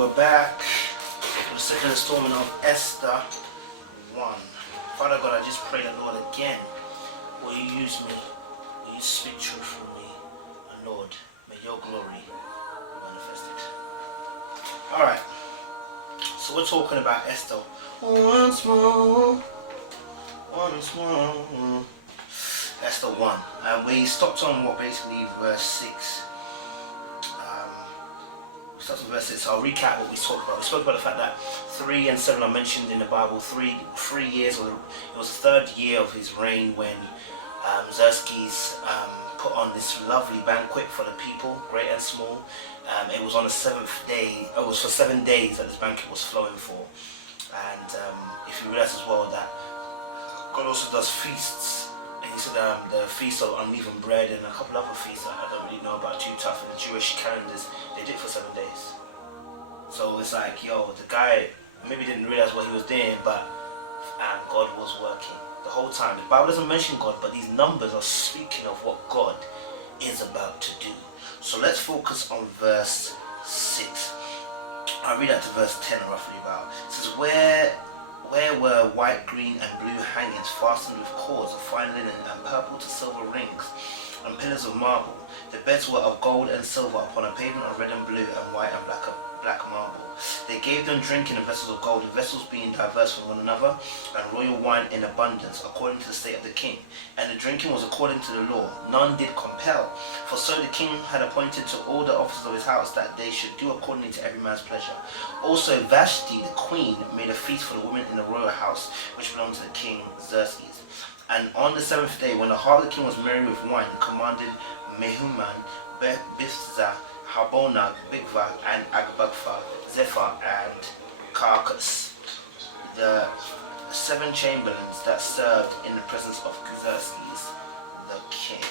we're back for the second installment of Esther 1. Father God, I just pray that, Lord, again, will you use me? Will you speak truth from me? And Lord, may your glory be manifested. Alright, so we're talking about Esther once more. Esther 1. And we stopped on basically verse 6. Starts with verse 6. So I'll recap what we talked about. We spoke about the fact that 3 and 7 are mentioned in the Bible. 3 years, or it was the third year of his reign when Xerxes put on this lovely banquet for the people, great and small. It was on the 7th day. It was for 7 days that this banquet was flowing for. And if you realize as well that God also does feasts. And he said the feast of unleavened bread and a couple other feasts that I don't really know about too tough in the Jewish calendars. They did it for 7 days. So it's like, yo, the guy maybe didn't realize what he was doing, but God was working the whole time. The Bible doesn't mention God, but these numbers are speaking of what God is about to do. So let's focus on verse 6. I'll read that to verse 10 roughly about. It says, Where were white, green and blue hangings fastened with cords of fine linen and purple to silver rings and pillars of marble. The beds were of gold and silver upon a pavement of red and blue and white and black marble. They gave them drink in the vessels of gold, the vessels being diverse from one another, and royal wine in abundance, according to the state of the king. And the drinking was according to the law. None did compel. For so the king had appointed to all the officers of his house that they should do according to every man's pleasure. Also Vashti, the queen, made a feast for the women in the royal house, which belonged to the king Xerxes. And on the 7th day, when the heart of the king was merry with wine, commanded Mehuman, Bithza, Harbona, Bigva, and Agbagfa, Zephyr, and Carcass, the 7 chamberlains that served in the presence of Xerxes the king,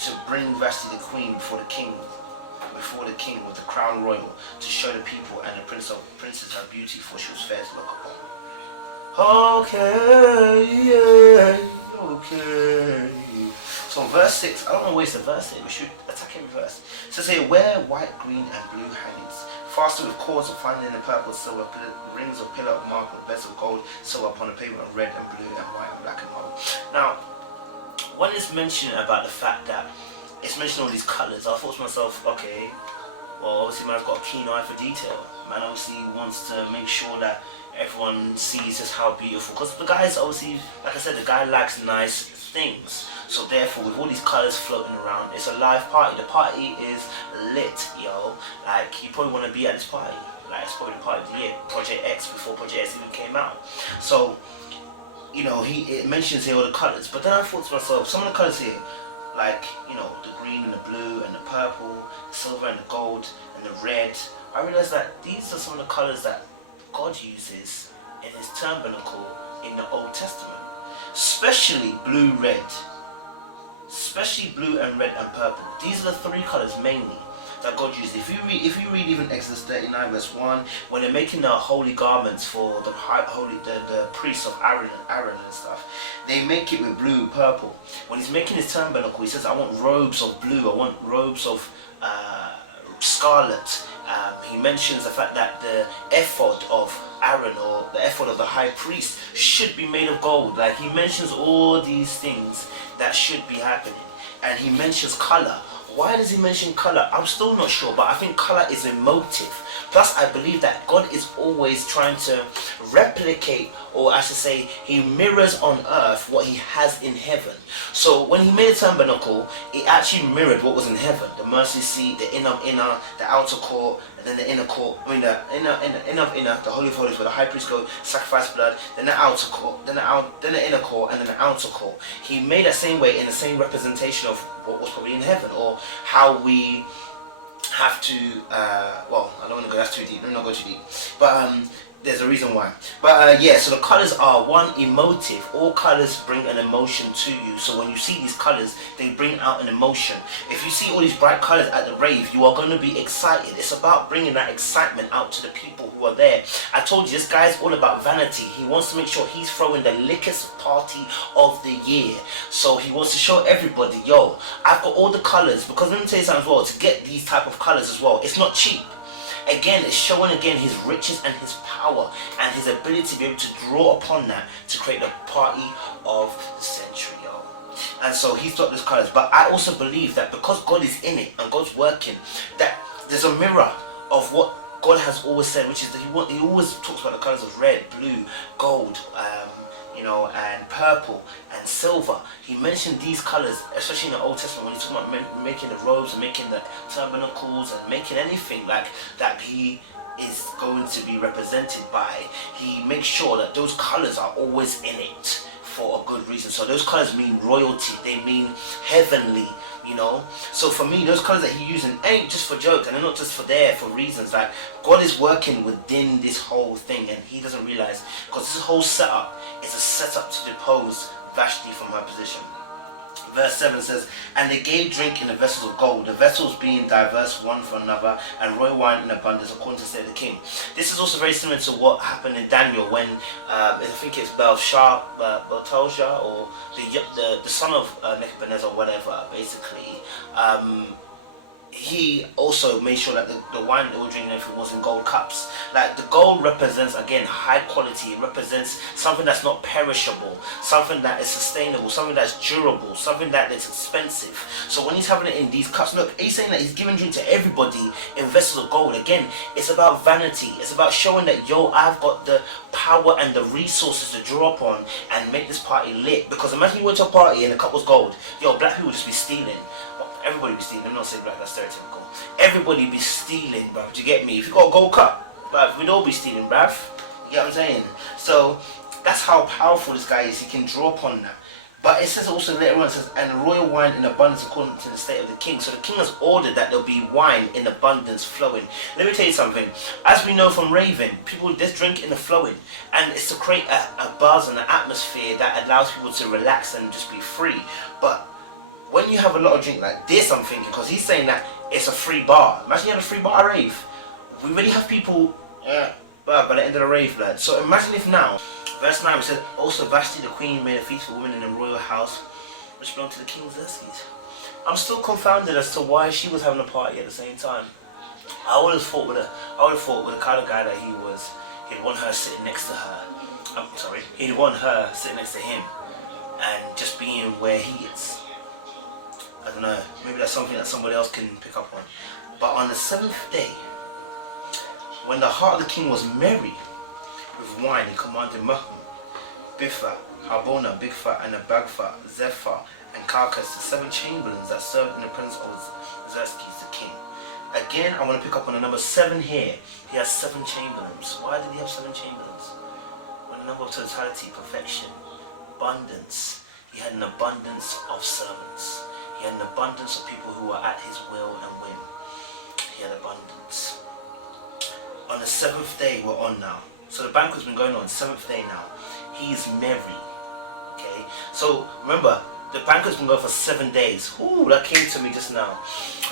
to bring Vashti the queen before the king with the crown royal, to show the people and the princess her beauty, for she was fair to look upon. Okay. So verse 6, I don't want to waste a verse here, we should attack every verse. It says here, wear white, green and blue hangings, fastened with cords of fine linen, purple, silver, rings of pillar of marble, beds of gold, silver upon a pavement of red and blue and white and black and marble. Now, when it's mentioning about the fact that it's mentioning all these colours, I thought to myself, okay, well obviously man's got a keen eye for detail. Man obviously wants to make sure that everyone sees just how beautiful, because the guy is obviously, like I said, the guy likes nice things. So therefore, with all these colours floating around, it's a live party. The party is lit, yo. Like, you probably want to be at this party. Like, it's probably the party of the year, Project X, before Project X even came out. So, you know, it mentions here all the colours, but then I thought to myself, some of the colours here, like, you know, the green and the blue and the purple, the silver and the gold and the red, I realised that these are some of the colours that God uses in his tabernacle in the Old Testament. Especially blue, red. Especially blue and red and purple. These are the 3 colours mainly that God uses. If you read even Exodus 39 verse 1, when they're making the holy garments for the priests of Aaron and stuff, they make it with blue, purple. When he's making his tabernacle, he says, I want robes of blue, I want robes of scarlet. He mentions the fact that the ephod of Aaron, or the ephod of the high priest, should be made of gold. Like, he mentions all these things that should be happening, and he mentions color. Why does he mention color? I'm still not sure, but I think color is emotive. Plus, I believe that God is always trying to replicate, or I should say, he mirrors on earth what he has in heaven. So when he made a tabernacle, it actually mirrored what was in heaven. The mercy seat, the inner, the outer court, and then the inner court. I mean, the inner, the holy of holies, where the high priest go sacrifice blood. Then the outer court, then the inner court, and then the outer court. He made that same way, in the same representation of what was probably in heaven, or how we have to, well, I don't want to go that's too deep, let me not go too deep, but there's a reason why. But yeah, so the colors are, one, emotive. All colors bring an emotion to you. So when you see these colors, they bring out an emotion. If you see all these bright colors at the rave, you are going to be excited. It's about bringing that excitement out to the people who are there. I told you, this guy's all about vanity. He wants to make sure he's throwing the lickest party of the year. So he wants to show everybody, yo, I've got all the colors. Because let me tell you something as well, to get these type of colors as well, it's not cheap. Again, it's showing again his riches and his power and his ability to be able to draw upon that to create the party of the century, yo. And so he's got those colors. But I also believe that because God is in it and God's working, that there's a mirror of what God has always said, which is that he always talks about the colors of red, blue, gold, and purple and silver. He mentioned these colors, especially in the Old Testament, when he's talking about making the robes and making the tabernacles and making anything like that he is going to be represented by. He makes sure that those colors are always in it for a good reason. So those colors mean royalty, they mean heavenly, So for me, those colors that he using ain't just for jokes, and they're not just for reasons. Like, God is working within this whole thing, and he doesn't realize, because this whole setup is a setup to depose Vashti from her position. Verse 7 says, and they gave drink in the vessels of gold, the vessels being diverse one for another, and royal wine in abundance, according to the state of the king. This is also very similar to what happened in Daniel when, I think it's Belshazzar, or the son of Nebuchadnezzar, whatever, basically. He also made sure that the wine that they were drinking was in gold cups. Like, the gold represents, again, high quality. It represents something that's not perishable, something that is sustainable, something that's durable, something that is expensive. So when he's having it in these cups, look, he's saying that he's giving drink to everybody in vessels of gold. Again, it's about vanity. It's about showing that, I've got the power and the resources to draw upon and make this party lit. Because imagine you went to a party and the cup was gold. Black people would just be stealing. Everybody be stealing. I'm not saying black, that's stereotypical. Everybody be stealing, bruv. Do you get me? If you got a gold cup, bruv, we'd all be stealing, bruv. You get what I'm saying? So that's how powerful this guy is. He can draw upon that. But it says also later on, it says, and royal wine in abundance according to the state of the king. So the king has ordered that there'll be wine in abundance flowing. Let me tell you something. As we know from Raven, people just drink in the flowing. And it's to create a buzz and an atmosphere that allows people to relax and just be free. But when you have a lot of drink like this, I'm thinking, because he's saying that it's a free bar. Imagine you had a free bar rave. We really have people by the end of the rave, lad. So imagine if now, verse 9 says, also Vashti the queen made a feast for women in the royal house, which belonged to the king Xerxes. I'm still confounded as to why she was having a party at the same time. I would have thought with the kind of guy that he was, he'd want her sitting next to her. He'd want her sitting next to him and just being where he is. I don't know, maybe that's something that somebody else can pick up on. But on the 7th day, when the heart of the king was merry with wine, he commanded Mahum, Bipha, Harbona, Bigtha, and Abagtha, Zephyr, and Carcass, the 7 chamberlains that served in the presence of Xerxes the king. Again, I want to pick up on the number 7 here. He has 7 chamberlains. Why did he have 7 chamberlains? Well, the number of totality, perfection, abundance. He had an abundance of servants. He had an abundance of people who were at his will and whim. He had abundance. On the 7th day we're on now. So the banquet's been going on, 7th day now. He is merry. Okay? So remember, the banquet's been going for 7 days. Ooh, that came to me just now.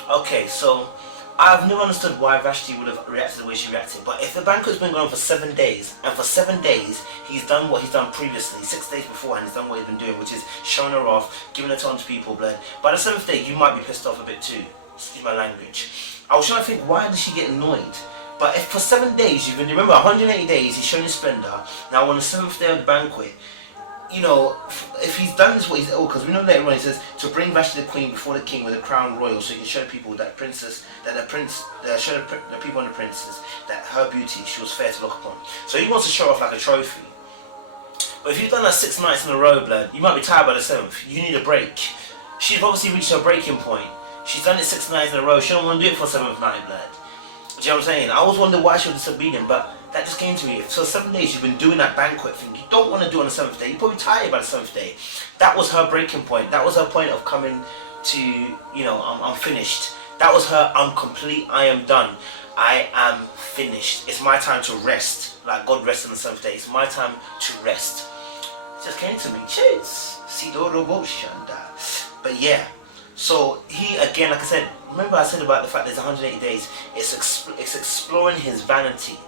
Okay, so I've never understood why Vashti would have reacted the way she reacted. But if the banquet's been going for 7 days, and for 7 days he's done what he's done previously, 6 days beforehand he's done what he's been doing, which is showing her off, giving her time to people, blood. By the 7th day you might be pissed off a bit too. Excuse my language. I was trying to think, why did she get annoyed? But if for 7 days you've been, remember 180 days he's showing his splendor. Now on the 7th day of the banquet, if he's done this, what he's because we know later on he says to bring Vashti the queen before the king with a crown royal, so he can show people that show the people and the princess that her beauty, she was fair to look upon. So he wants to show off like a trophy. But if you've done that 6 nights in a row, blood, you might be tired by the 7th. You need a break. She's obviously reached her breaking point. She's done it 6 nights in a row. She don't want to do it for 7th night, blood. Do you know what I'm saying? I always wondered why she was disobedient, but that just came to me. So 7 days you've been doing that banquet thing. You don't want to do it on the 7th day. You're probably tired by the 7th day. That was her breaking point. That was her point of coming to, I'm finished. That was her, I'm complete, I am done. I am finished. It's my time to rest. Like God rests on the 7th day. It's my time to rest. It just came to me. Cheers. But yeah. So he, again, like I said, remember I said about the fact that it's 180 days. It's exploring his vanity.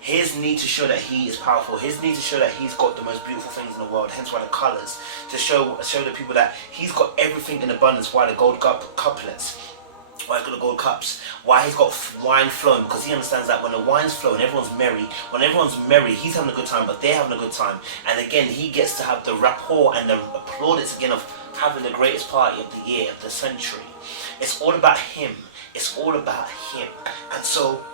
His need to show that he is powerful. His need to show that he's got the most beautiful things in the world. Hence why the colours. To show the people that he's got everything in abundance. Why the gold couplets. why he's got the gold cups, why he's got wine flowing, because he understands that when the wine's flowing, everyone's merry. When everyone's merry, he's having a good time, but they're having a good time. And again, he gets to have the rapport and the plaudits again of having the greatest party of the year, of the century. It's all about him. It's all about him. And so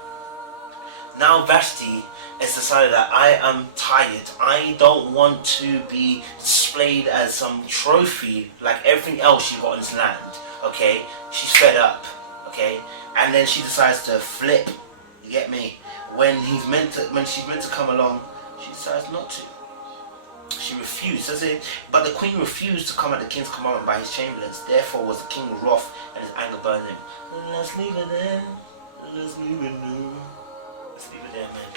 now Vashti has decided that I am tired. I don't want to be displayed as some trophy like everything else she's got in this land. Okay, she's fed up. Okay, and then she decides to flip. You get me? When she's meant to come along, she decides not to. She refused. Does it? But the queen refused to come at the king's commandment by his chamberlains. Therefore was the king wroth, and his anger burned him. Let's leave it there. Let's leave it there. Let's leave it there, man.